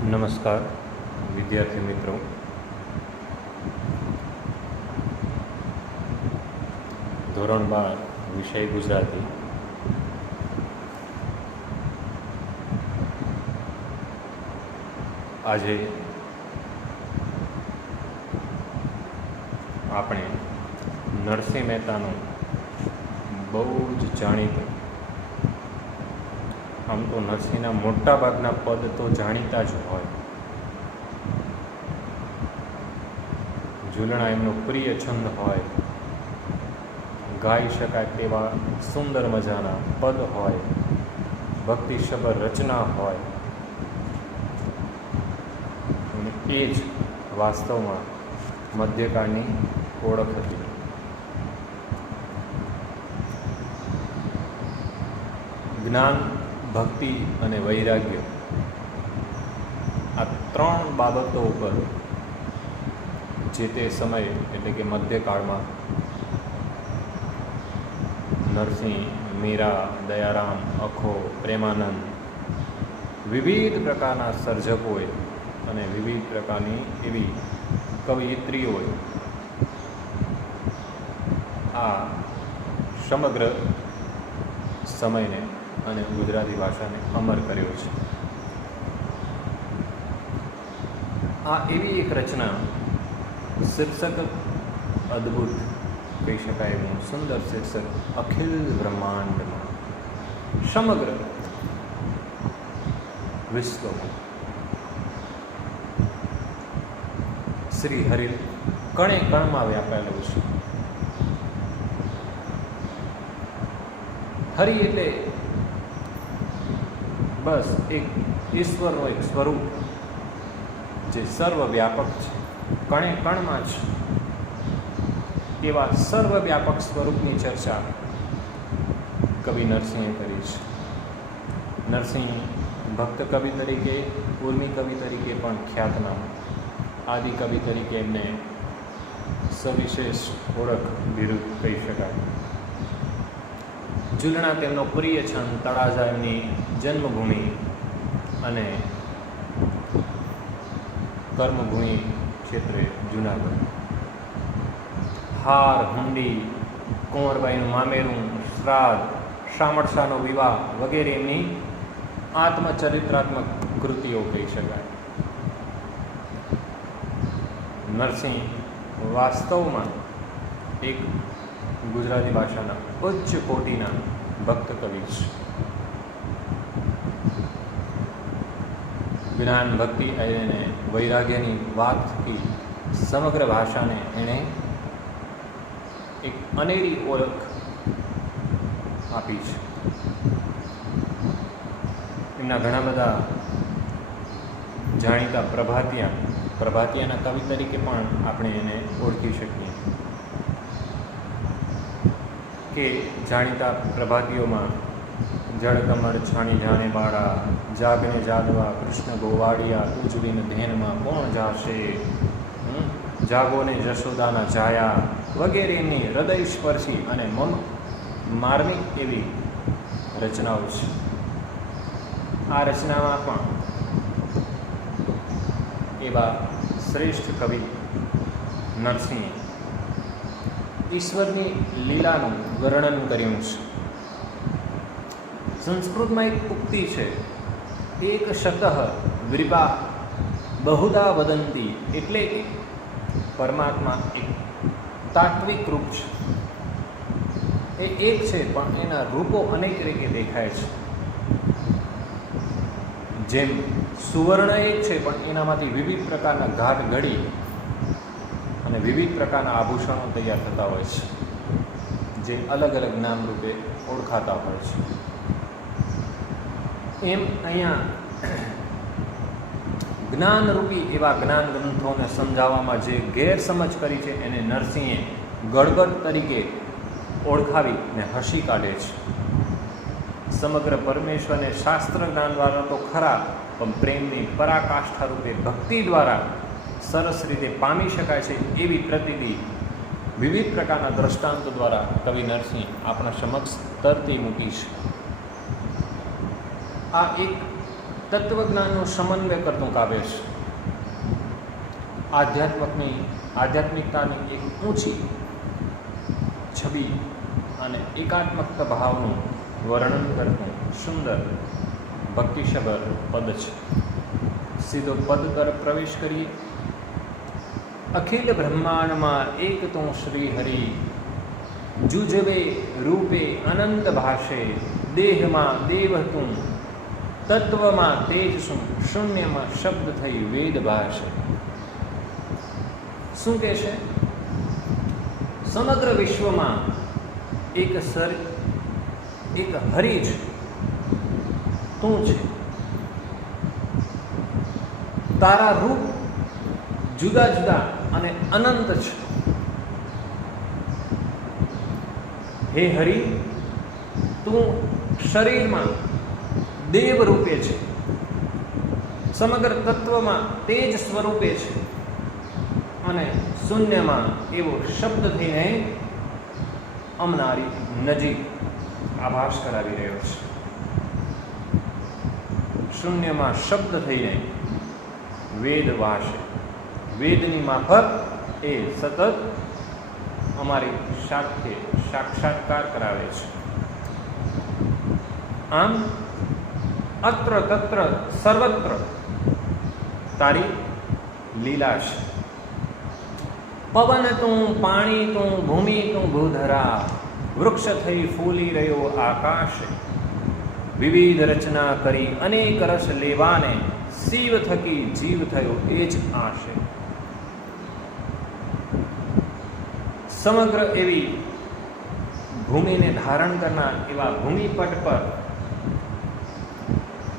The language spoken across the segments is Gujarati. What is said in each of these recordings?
નમસ્કાર વિદ્યાર્થી મિત્રો, ધોરણ 12 વિષય ગુજરાતી. આજે આપણે નરસિંહ મહેતાનું બહુ જ જાણીતું, આમ તો નરસિંહના મોટાભાગના પદ તો જાણીતા જ હોય. ઝૂલણા એમનો પ્રિય છંદ હોય, ગાઈ શકાય તેવા સુંદર મજાના પદ હોય, ભક્તિસભર રચના હોય, અને એ જ વાસ્તવમાં મધ્યકાળની ઓળખ હતી. જ્ઞાન, ભક્તિ અને વૈરાગ્ય, આ ત્રણ બાબતો ઉપર જે તે સમય એટલે કે મધ્યકાળમાં નરસિંહ, મીરા, દયારામ, અખો, પ્રેમાનંદ, વિવિધ પ્રકારના સર્જકોએ અને વિવિધ પ્રકારની એવી કવિયત્રીઓએ આ સમગ્ર સમયને અને ગુજરાતી ભાષાને અમર કર્યો છે. આ એવી એક રચના, શીર્ષક અદ્ભુત કહી શકાય એવું સુંદર શીર્ષક, અખિલ બ્રહ્માંડમાં, સમગ્ર વિશ્વમાં શ્રી હરિ કણે કણમાં વ્યાપેલું છે. હરિ એટલે બસ એક ઈશ્વરનું એક સ્વરૂપ જે સર્વવ્યાપક છે, કણે કણમાં જ એવા સર્વવ્યાપક સ્વરૂપની ચર્ચા કવિ નરસિંહે કરી છે. નરસિંહ ભક્ત કવિ તરીકે, ઉર્મી કવિ તરીકે પણ ખ્યાતનામ, આદિ કવિ તરીકે એમને સવિશેષ ઓળખ બિરુદ કહી શકાય. ઝૂલણા તેમનો પ્રિય છંદ, તળાજા એમની જન્મભૂમિ અને કર્મભૂમિ ક્ષેત્રે જુનાગઢ. હાર, હુંડી, કુંવરબાઈનું મામેરું, શ્રાદ્ધ, શામળશાનો વિવાહ વગેરે એમની આત્મચરિત્રાત્મક કૃતિઓ કહી શકાય. નરસિંહ વાસ્તવમાં એક ગુજરાતી ભાષાના ઉચ્ચ કોટીના ભક્ત કવિ છે. જ્ઞાન, ભક્તિ અને વૈરાગ્યની વાતથી સમગ્ર ભાષાને એણે એક અનેરી ઓળખ આપી છે. એમના ઘણા બધા જાણીતા પ્રભાતિયાના કવિ તરીકે પણ આપણે એને ઓળખી શકીએ. કે જાણીતા પ્રભાતિઓમાં જળકમર છાણી જાણે બાળા, જાગને જાગવા કૃષ્ણ ગોવાળિયા, ઉજવીને ધેનમાં કોણ જાશે, જાગોને જશોદાના જાયા વગેરે એમની હૃદય સ્પર્શી અને માર્મિક એવી રચનાઓ છે. આ રચનામાં પણ એવા શ્રેષ્ઠ કવિ નરસિંહે ઈશ્વરની લીલાનું વર્ણન કર્યું છે. સંસ્કૃતમાં એક ઉક્તિ છે, એક શતઃ વિપા બહુધા વદંતી, એટલે કે પરમાત્મા એક તાત્વિક રૂપ છે. એ એક છે પણ એના રૂપો અનેક રીતે દેખાય છે. જેમ સુવર્ણ એક છે પણ એનામાંથી વિવિધ પ્રકારના ઘાટ ઘડી અને વિવિધ પ્રકારના આભૂષણો તૈયાર થતા હોય છે, જે અલગ અલગ નામ રૂપે ઓળખાતા હોય છે. એમ અહીંયા જ્ઞાનરૂપી એવા જ્ઞાન ગ્રંથોને સમજાવવામાં જે ગેરસમજ કરી છે એને નરસિંહે ગળગત તરીકે ઓળખાવી ને હસી કાઢે છે. સમગ્ર પરમેશ્વરને શાસ્ત્ર જ્ઞાન દ્વારા તો ખરા, પણ પ્રેમની પરાકાષ્ઠા રૂપે ભક્તિ દ્વારા સરસ રીતે પામી શકાય છે એવી પ્રતિતિ વિવિધ પ્રકારના દ્રષ્ટાંતો દ્વારા કવિ નરસિંહ આપણા સમક્ષ તરતી મૂકી છે. આ એક તત્વજ્ઞાનનો સમન્વય કરતું કાવ્ય છે. આધ્યાત્મિકતાની એક ઊંચી છબી અને એકાત્મકતા ભાવનું વર્ણન કરતું સુંદર ભક્તિસભર પદ છે. સીધો પદ તરફ પ્રવેશ કરીએ. અખિલ બ્રહ્માંડમાં એક તો શ્રી હરિ, જુજવે રૂપે અનંત ભાષે, દેહમાં દેવ તું, તત્વમાં તેજ શું, શૂન્યમાં શબ્દ થઈ વેદ ભાષે. શું કહે છે? સમગ્ર વિશ્વમાં એક હરિ જ તું છે. તારા રૂપ જુદા જુદા અને અનંત છે. હે હરિ, તું શરીરમાં દેવ રૂપે છે, સમગ્ર તત્વમાં તેજ સ્વરૂપે છે અને શૂન્યમાં એવો શબ્દ થઈને અમનારી નજીક આભાસ કરાવી રહ્યો છે. શૂન્યમાં શબ્દ થઈને વેદ વાશે, વેદની માફક એ સતત અમારી સાથે સાક્ષાત્કાર કરાવે છે. આમ અત્ર તત્ર સર્વત્ર તારી લીલા છે. પવન તું, પાણી તું, ભૂમિ તું, ભૂધરા, વૃક્ષ થઈ ફૂલી રહ્યો આકાશ, વિવિધ રચના કરી અનેક રસ લેવાને, શિવ થકી જીવ થયો એ જ આશે. સમગ્ર એવી ભૂમિને ધારણ કરનાર એવા ભૂમિપટ પર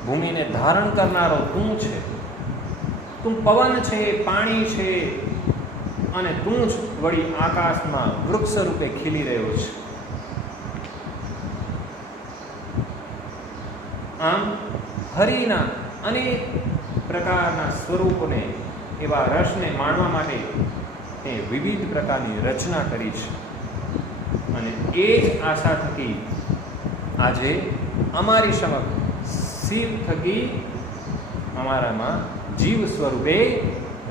ભૂમિને ધારણ કરનારો તું છે. તું પવન છે, પાણી છે અને તું જ વળી આકાશમાં વૃક્ષ રૂપે ખીલી રહ્યો છે. આમ હરિના અનેક પ્રકારના સ્વરૂપોને, એવા રસને માણવા માટે એ વિવિધ પ્રકારની રચના કરી છે અને એ જ આશા થકી આજે અમારી સમક્ષ શિવ થકી અમારામાં જીવ સ્વરૂપે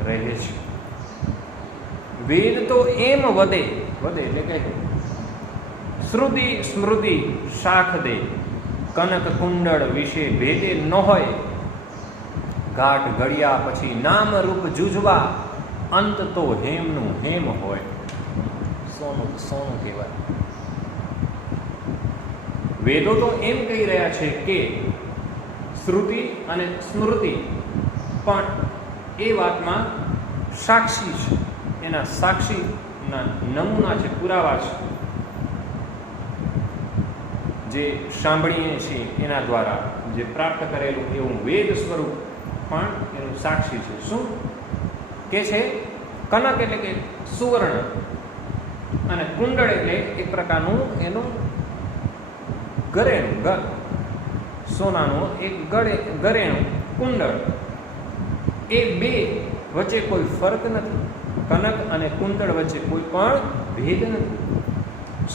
રહે છે. વેદ તો એમ વધે એટલે કે શ્રુતિ સ્મૃતિ શાખ દે, કનક કુંડળ વિશે ભેદે ન હોય, ઘાટ ઘડિયા પછી નામ રૂપ જુજવા, અંત તો હેમનું હેમ હોય. સોનું સોનું કહેવાય. વેદો તો એમ કહી રહ્યા છે કે શ્રુતિ અને સ્મૃતિ પણ એ વાતમાં સાક્ષી છે, એના સાક્ષીના નમૂના છે, પુરાવા છે. જે સાંભળીએ છીએ એના દ્વારા જે પ્રાપ્ત કરેલું એવું વેદ સ્વરૂપ પણ એનું સાક્ષી છે. શું કે છે? કનક એટલે કે સુવર્ણ અને કુંડળ એટલે એક પ્રકારનું એનું ગરેણું, સોનાનું એક ગરેણું કુંડળ. એ બે વચ્ચે કોઈ ફરક નથી. કનક અને કુંડળ વચ્ચે કોઈ પણ ભેદ નથી.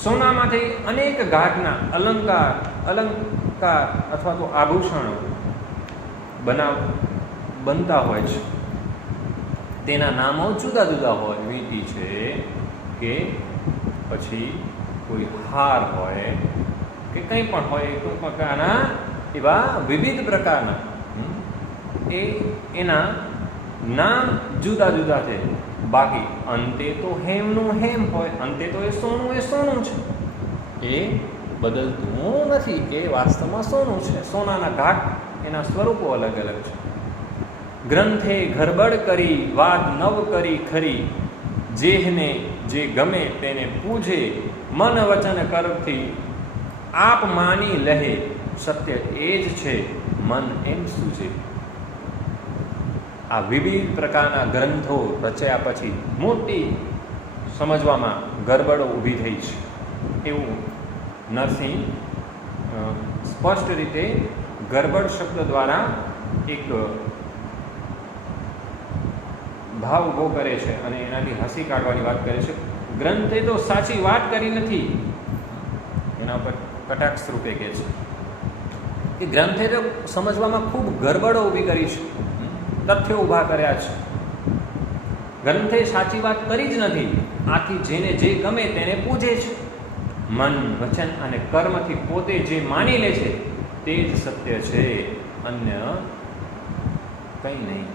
સોનામાંથી અનેક ઘાટના અલંકાર અથવા તો આભૂષણો બનતા હોય છે. તેના નામો જુદા જુદા હોય. વીંટી છે કે પછી કોઈ હાર હોય કે કંઈ પણ હોય, કોઈ પ્રકારના એવા વિવિધ પ્રકારના એના નામ જુદા જુદા છે. બાકી અંતે તો હેમનું હેમ હોય, અંતે તો એ સોનું છે. એ બદલતું નથી. એ વાસ્તવમાં સોનું છે. સોનાના ઘાટ એના સ્વરૂપો અલગ અલગ છે. ગ્રંથે ગરબડ કરી, વાત નવ કરી ખરી, જેહને જે ગમે તેને પૂજે, મન વચન કરથી આપ માની લહે, સત્ય એ જ છે મન એમ સૂજે. આ વિવિધ પ્રકારના ગ્રંથો રચ્યા પછી મોટી સમજવામાં ગરબડો ઊભી થઈ છે એવું નરસિંહ સ્પષ્ટ રીતે ગરબડ શબ્દ દ્વારા એક ભાવ ઊભો કરે છે અને એનાથી હસી કાઢવાની વાત કરે છે. ગ્રંથે તો સાચી વાત કરી નથી, એના પર કટાક્ષ રૂપે કહે છે એ ગ્રંથે તો સમજવામાં ખૂબ ગરબડો ઊભી કરી છે, તથ્યો ઊભા કર્યા છે. ગ્રંથે સાચી વાત કરી જ નથી. આથી જેને જે ગમે તેને પૂજે છે. મન, વચન અને કર્મથી પોતે જે માની લે છે તે જ સત્ય છે, અન્ય કંઈ નહીં.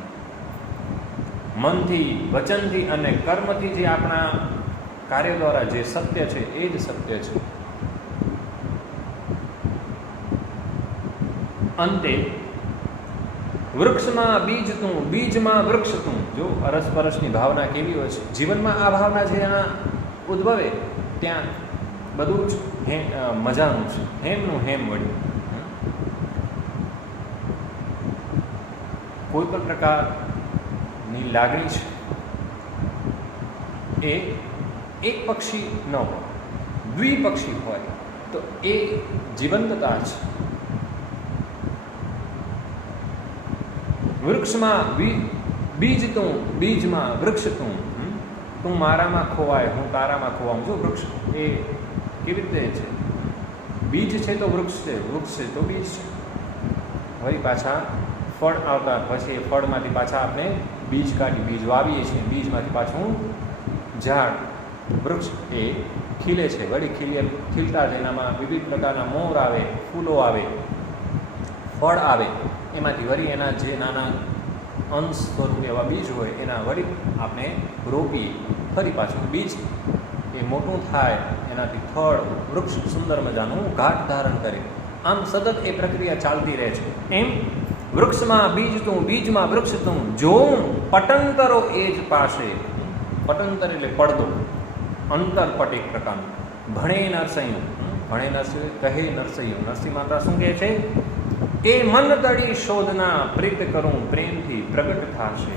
મનથી, વચનથી અને કર્મથી જે આપણા કાર્ય દ્વારા જે સત્ય છે એ જ સત્ય છે. અંતે વૃક્ષમાં બીજ તું, બીજમાં વૃક્ષ તું. જો અરસપરસની ભાવના કેવી હોય છે. જીવનમાં આ ભાવના જ્યાં ઉદ્ભવે ત્યાં બધું જ મજાનું છે. હેમનું હેમ વળ્યું. કોઈ પણ પ્રકારની લાગણી છે એ એક પક્ષી ન હોય, દ્વિપક્ષી હોય તો એ જીવંતતા છે. વૃક્ષમાં બીજ તું, બીજમાં વૃક્ષ તું. તું મારામાં ખોવાય, હું તારામાં ખોવાઉં. જો વૃક્ષ એ કેવી રીતે છે? બીજ છે તો વૃક્ષ છે, વૃક્ષ છે તો બીજ છે. વળી પાછા ફળ આવતા, પછી એ ફળમાંથી પાછા આપણે બીજ કાઢી બીજ વાવીએ છીએ, બીજમાંથી પાછું ઝાડ, વૃક્ષ એ ખીલે છે. વળી ખીલતા જ એનામાં વિવિધ પ્રકારના મોર આવે, ફૂલો આવે, ફળ આવે. એમાંથી વળી એના જે નાના અંશ સ્વરૂપ એવા બીજ હોય એના વળી આપણે રોપીએ. ફરી પાછું બીજ એ મોટું થાય, એનાથી થડ, વૃક્ષ સુંદર મજાનું ઘાટ ધારણ કરે. આમ સતત એ પ્રક્રિયા ચાલતી રહે છે. એમ વૃક્ષમાં બીજ તું, બીજમાં વૃક્ષ તું. જોઉં પટંતરો એ જ પાસે. પટંતર એટલે પડદો, અંતરપટ એક પ્રકારનું. ભણે નરસૈયું, ભણે નરસૈયું, કહે નરસૈયું. નરસિંહ માતા શું કહે છે? એ મન તળી શોધના, પ્રીત કરું પ્રેમથી પ્રગટ થશે.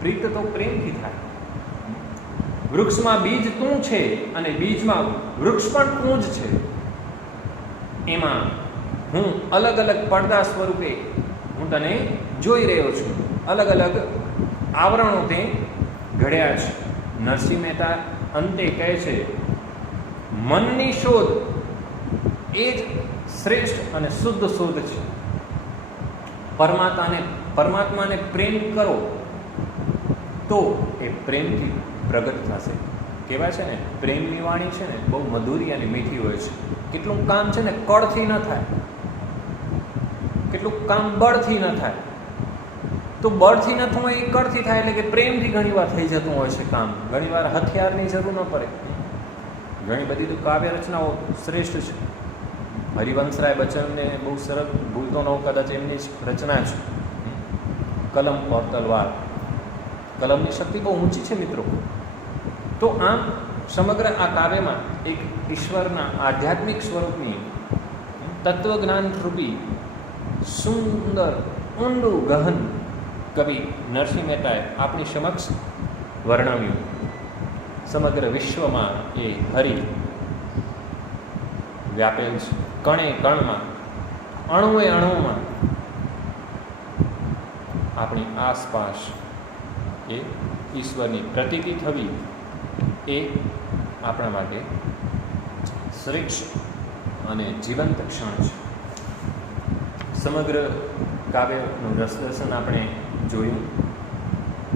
પ્રીત તો પ્રેમથી થાય. વૃક્ષમાં બીજ તું છે અને બીજમાં વૃક્ષ પણ તું જ છે. એમાં હું અલગ અલગ પડદા સ્વરૂપે હું તને જોઈ રહ્યો છું. અલગ અલગ આવરણો તે ઘડ્યા છે. નરસિંહ મહેતા અંતે કહે છે, મનની શોધ એ જ શ્રેષ્ઠ અને શુદ્ધ શોધ છે. પરમાત્માને પ્રેમ કરો તો એ પ્રેમથી પ્રગટ થશે. કહેવાય છે ને, પ્રેમની વાણી છે ને બહુ મધુરી અને મીઠી હોય છે. કેટલું કામ છે ને કળથી ન થાય, કેટલું કામ બળથી ન થાય. તો બળથી ન થવું એ કળથી થાય, એટલે કે પ્રેમથી ઘણી વાર થઈ જતું હોય છે કામ. ઘણી વાર હથિયારની જરૂર ન પડે. ઘણી બધી તો કાવ્ય રચનાઓ શ્રેષ્ઠ છે. હરિવંશરાય બચ્ચનને બહુ સરળ, ભૂલતો ન કદાચ એમની જ રચના છે કલમ ઓર તલવાર. કલમની શક્તિ બહુ ઊંચી છે મિત્રો. તો આમ સમગ્ર આ કાવ્યમાં એક ઈશ્વરના આધ્યાત્મિક સ્વરૂપની તત્વજ્ઞાન રૂપી સુંદર ઊંડું ગહન કવિ નરસિંહ મહેતાએ આપણી સમક્ષ વર્ણવ્યું. સમગ્ર વિશ્વમાં એ હરિ વ્યાપેલ છે. કણે કણમાં, અણુએ અણુમાં, આપણી આસપાસ એ ઈશ્વરની પ્રતીતિ થવી એ આપણા માટે શ્રેષ્ઠ અને જીવંત ક્ષણ છે. સમગ્ર કાવ્યનું રસદર્શન આપણે જોયું.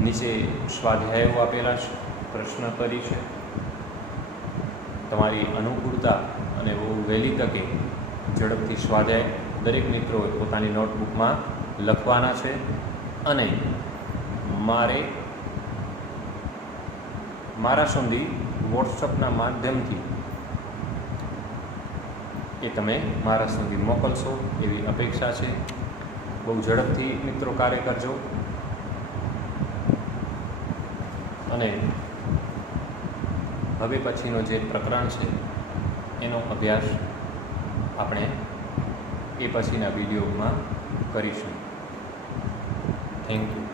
નીચે સ્વાધ્યાયો આપેલા છે, પ્રશ્ન કરી છે. તમારી અનુકૂળતા અને બહુ વહેલી તકે ઝડપથી સ્વાધ્યાય દરેક મિત્રોએ પોતાની નોટબુકમાં લખવાના છે. અને મારા સુધી વોટ્સઅપના માધ્યમથી એ તમે મારા સુધી મોકલશો એવી અપેક્ષા છે. બહુ ઝડપથી મિત્રો કાર્ય કરજો. અને હવે પછીનો જે પ્રકરણ છે એનો અભ્યાસ આપણે એ પછીના વિડીયોમાં કરીશું. Thank you.